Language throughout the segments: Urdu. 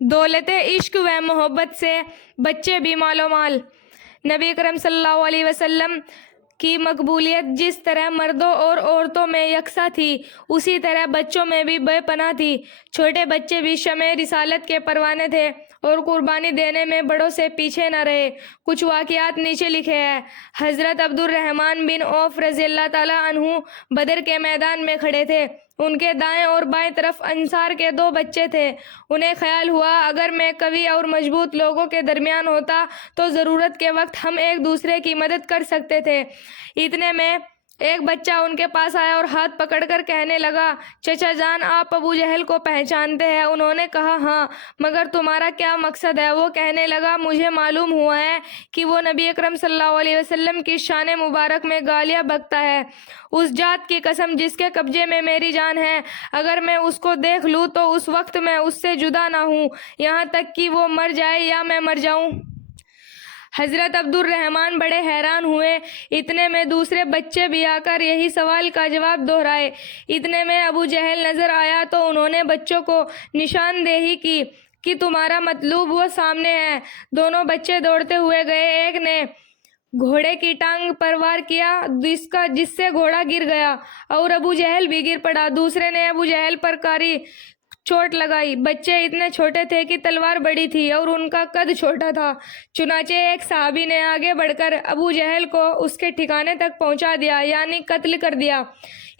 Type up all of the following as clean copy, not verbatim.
دولت عشق و محبت سے بچے بھی مال و مال۔ نبی اکرم صلی اللہ علیہ وسلم کی مقبولیت جس طرح مردوں اور عورتوں میں یکساں تھی، اسی طرح بچوں میں بھی بے پناہ تھی۔ چھوٹے بچے بھی شمع رسالت کے پروانے تھے اور قربانی دینے میں بڑوں سے پیچھے نہ رہے۔ کچھ واقعات نیچے لکھے ہیں۔ حضرت عبد الرحمن بن عوف رضی اللہ تعالیٰ عنہ بدر کے میدان میں کھڑے تھے۔ ان کے دائیں اور بائیں طرف انصار کے 2 بچے تھے۔ انہیں خیال ہوا اگر میں قوی اور مضبوط لوگوں کے درمیان ہوتا تو ضرورت کے وقت ہم ایک دوسرے کی مدد کر سکتے تھے۔ اتنے میں ایک بچہ ان کے پاس آیا اور ہاتھ پکڑ کر کہنے لگا، چچا جان آپ ابو جہل کو پہچانتے ہیں؟ انہوں نے کہا ہاں، مگر تمہارا کیا مقصد ہے؟ وہ کہنے لگا، مجھے معلوم ہوا ہے کہ وہ نبی اکرم صلی اللہ علیہ وسلم کی شان مبارک میں گالیاں بکتا ہے۔ اس ذات کی قسم جس کے قبضے میں میری جان ہے، اگر میں اس کو دیکھ لوں تو اس وقت میں اس سے جدا نہ ہوں یہاں تک کہ وہ مر جائے یا میں مر جاؤں۔ حضرت عبد الرحمن بڑے حیران ہوئے۔ اتنے میں دوسرے بچے بھی آ کر یہی سوال کا جواب دہرائے۔ اتنے میں ابو جہل نظر آیا تو انہوں نے بچوں کو نشاندہی کی کہ تمہارا مطلوب وہ سامنے ہے۔ دونوں بچے دوڑتے ہوئے گئے۔ ایک نے گھوڑے کی ٹانگ پر وار کیا جس سے گھوڑا گر گیا اور ابو جہل بھی گر پڑا۔ دوسرے نے ابو جہل پر کاری چوٹ لگائی۔ بچے اتنے چھوٹے تھے کہ تلوار بڑی تھی اور ان کا قد چھوٹا تھا۔ چنانچہ ایک صحابی نے آگے بڑھ کر ابو جہل کو اس کے ٹھکانے تک پہنچا دیا، یعنی قتل کر دیا۔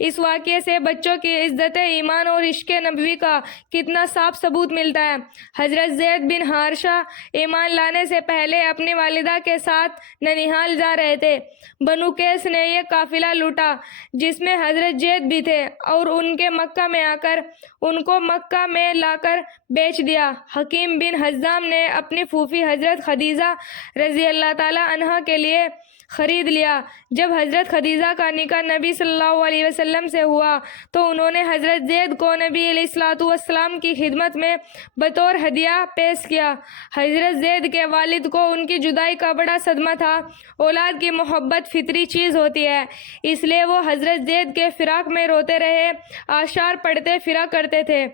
اس واقعے سے بچوں کی عزت ایمان اور عشق نبوی کا کتنا صاف ثبوت ملتا ہے۔ حضرت زید بن حارثہ ایمان لانے سے پہلے اپنی والدہ کے ساتھ ننیہال جا رہے تھے۔ بنو قیس نے یہ قافلہ لوٹا جس میں حضرت زید بھی تھے اور ان کے مکہ میں آ کر ان کو مکہ میں لا کر بیچ دیا۔ حکیم بن حزام نے اپنی پھوپھی حضرت خدیجہ رضی اللہ تعالیٰ عنہا کے لیے خرید لیا۔ جب حضرت خدیجہ کا نکاح نبی صلی اللہ علیہ وسلم سے ہوا تو انہوں نے حضرت زید کو نبی علیہ الصلوۃ والسلام کی خدمت میں بطور ہدیہ پیش کیا۔ حضرت زید کے والد کو ان کی جدائی کا بڑا صدمہ تھا۔ اولاد کی محبت فطری چیز ہوتی ہے، اس لیے وہ حضرت زید کے فراق میں روتے رہے، اعشار پڑھتے پھرا کرتے تھے۔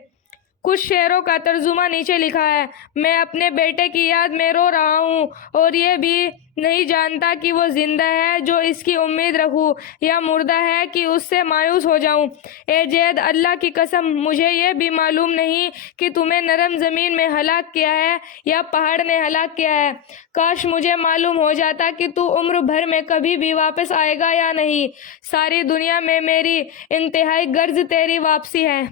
کچھ شعروں کا ترجمہ نیچے لکھا ہے۔ میں اپنے بیٹے کی یاد میں رو رہا ہوں اور یہ بھی نہیں جانتا کہ وہ زندہ ہے جو اس کی امید رکھوں، یا مردہ ہے کہ اس سے مایوس ہو جاؤں۔ اے زید، اللہ کی قسم مجھے یہ بھی معلوم نہیں کہ تمہیں نرم زمین میں ہلاک کیا ہے یا پہاڑ نے ہلاک کیا ہے۔ کاش مجھے معلوم ہو جاتا کہ تو عمر بھر میں کبھی بھی واپس آئے گا یا نہیں۔ ساری دنیا میں میری انتہائی غرض تیری واپسی ہے۔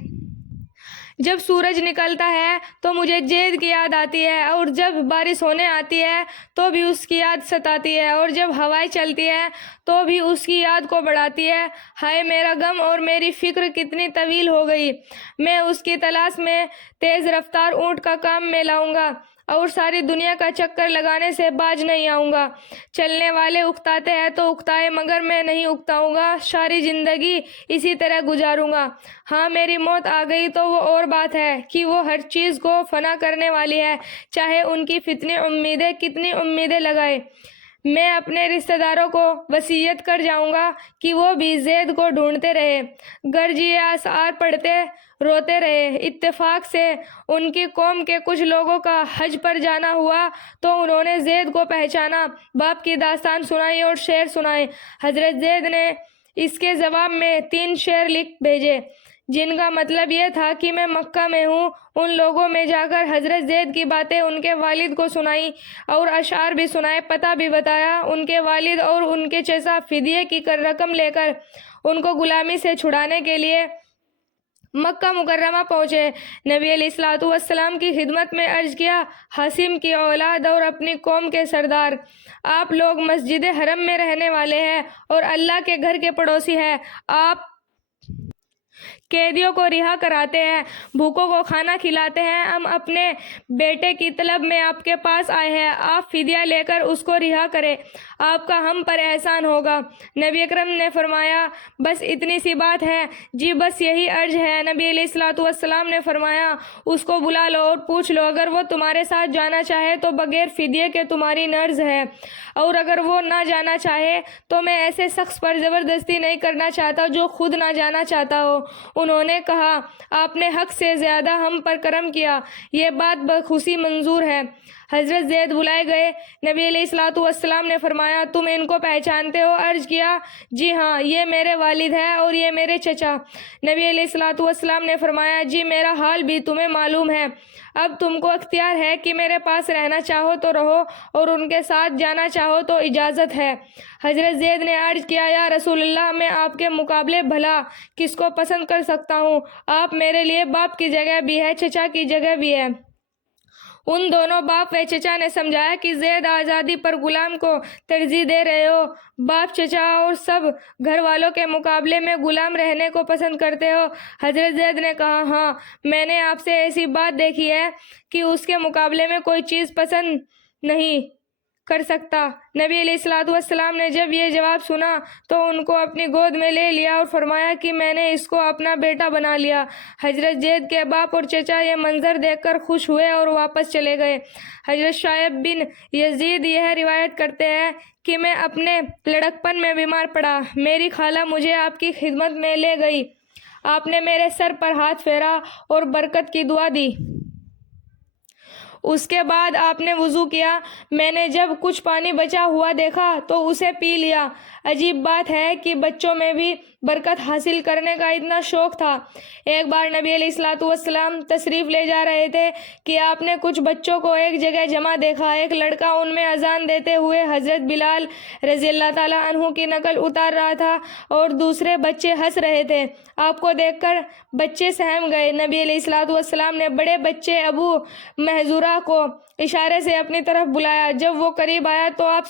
جب سورج نکلتا ہے تو مجھے زید کی یاد آتی ہے، اور جب بارش ہونے آتی ہے تو بھی اس کی یاد ستاتی ہے، اور جب ہوائیں چلتی ہے تو بھی اس کی یاد کو بڑھاتی ہے۔ ہائے میرا غم اور میری فکر کتنی طویل ہو گئی۔ میں اس کی تلاش میں تیز رفتار اونٹ کا کام میں لاؤں گا اور ساری دنیا کا چکر لگانے سے باز نہیں آؤں گا۔ چلنے والے اکتاتے ہیں تو اکتائے، مگر میں نہیں اکتاؤں گا، ساری زندگی اسی طرح گزاروں گا۔ ہاں میری موت آ گئی تو وہ اور بات ہے کہ وہ ہر چیز کو فنا کرنے والی ہے، چاہے ان کی فتنی امیدیں کتنی امیدیں لگائے۔ میں اپنے رشتہ داروں کو وصیت کر جاؤں گا کہ وہ بھی زید کو ڈھونڈتے رہے، گرج یہ اشعار پڑھتے روتے رہے۔ اتفاق سے ان کی قوم کے کچھ لوگوں کا حج پر جانا ہوا تو انہوں نے زید کو پہچانا، باپ کی داستان سنائی اور شعر سنائے۔ حضرت زید نے اس کے جواب میں 3 شعر لکھ بھیجے جن کا مطلب یہ تھا کہ میں مکہ میں ہوں۔ ان لوگوں میں جا کر حضرت زید کی باتیں ان کے والد کو سنائیں اور اشعار بھی سنائے، پتہ بھی بتایا۔ ان کے والد اور ان کے چچا فدیے کی رقم لے کر ان کو غلامی سے چھڑانے کے لیے مکہ مکرمہ پہنچے۔ نبی علیہ الصلوۃ والسلام کی خدمت میں عرض کیا، ہاشم کی اولاد اور اپنی قوم کے سردار، آپ لوگ مسجد حرم میں رہنے والے ہیں اور اللہ کے گھر کے پڑوسی ہیں۔ آپ قیدیوں کو رہا کراتے ہیں، بھوکوں کو کھانا کھلاتے ہیں۔ ہم اپنے بیٹے کی طلب میں آپ کے پاس آئے ہیں، آپ فدیہ لے کر اس کو رہا کریں، آپ کا ہم پر احسان ہوگا۔ نبی اکرم نے فرمایا، بس اتنی سی بات ہے؟ جی بس یہی عرض ہے۔ نبی علیہ الصلوۃ والسلام نے فرمایا، اس کو بلا لو اور پوچھ لو، اگر وہ تمہارے ساتھ جانا چاہے تو بغیر فدیے کے تمہاری نرض ہے، اور اگر وہ نہ جانا چاہے تو میں ایسے شخص پر زبردستی نہیں کرنا چاہتا جو خود نہ جانا چاہتا ہو۔ انہوں نے کہا آپ نے حق سے زیادہ ہم پر کرم کیا، یہ بات بخوشی منظور ہے۔ حضرت زید بلائے گئے۔ نبی علیہ الصلوۃ والسلام نے فرمایا تم ان کو پہچانتے ہو؟ عرض کیا جی ہاں، یہ میرے والد ہیں اور یہ میرے چچا۔ نبی علیہ الصلوۃ والسلام نے فرمایا جی میرا حال بھی تمہیں معلوم ہے، اب تم کو اختیار ہے کہ میرے پاس رہنا چاہو تو رہو اور ان کے ساتھ جانا چاہو تو اجازت ہے۔ حضرت زید نے عرض کیا یا رسول اللہ، میں آپ کے مقابلے بھلا کس کو پسند کر سکتا ہوں؟ آپ میرے لیے باپ کی جگہ بھی ہے، چچا کی جگہ بھی ہے۔ ان دونوں باپ و چچا نے سمجھایا کہ زید آزادی پر غلام کو ترجیح دے رہے ہو، باپ چچا اور سب گھر والوں کے مقابلے میں غلام رہنے کو پسند کرتے ہو؟ حضرت زید نے کہا ہاں، میں نے آپ سے ایسی بات دیکھی ہے کہ اس کے مقابلے میں کوئی چیز پسند نہیں کر سکتا۔ نبی علیہ الصلوۃ والسلام نے جب یہ جواب سنا تو ان کو اپنی گود میں لے لیا اور فرمایا کہ میں نے اس کو اپنا بیٹا بنا لیا۔ حضرت زید کے باپ اور چچا یہ منظر دیکھ کر خوش ہوئے اور واپس چلے گئے۔ حضرت شعیب بن یزید یہ روایت کرتے ہیں کہ میں اپنے لڑکپن میں بیمار پڑا، میری خالہ مجھے آپ کی خدمت میں لے گئی، آپ نے میرے سر پر ہاتھ پھیرا اور برکت کی دعا دی۔ اس کے بعد آپ نے وضو کیا، میں نے جب کچھ پانی بچا ہوا دیکھا تو اسے پی لیا۔ عجیب بات ہے کہ بچوں میں بھی برکت حاصل کرنے کا اتنا شوق تھا۔ ایک بار نبی علیہ الصلوۃ والسلام تشریف لے جا رہے تھے کہ آپ نے کچھ بچوں کو ایک جگہ جمع دیکھا۔ ایک لڑکا ان میں اذان دیتے ہوئے حضرت بلال رضی اللہ تعالیٰ عنہ کی نقل اتار رہا تھا اور دوسرے بچے ہنس رہے تھے۔ آپ کو دیکھ کر بچے سہم گئے۔ نبی علیہ الصلوۃ والسلام نے بڑے بچے ابو محذورہ کو اشارے سے اپنی طرف بلایا۔ جب وہ قریب آیا تو آپ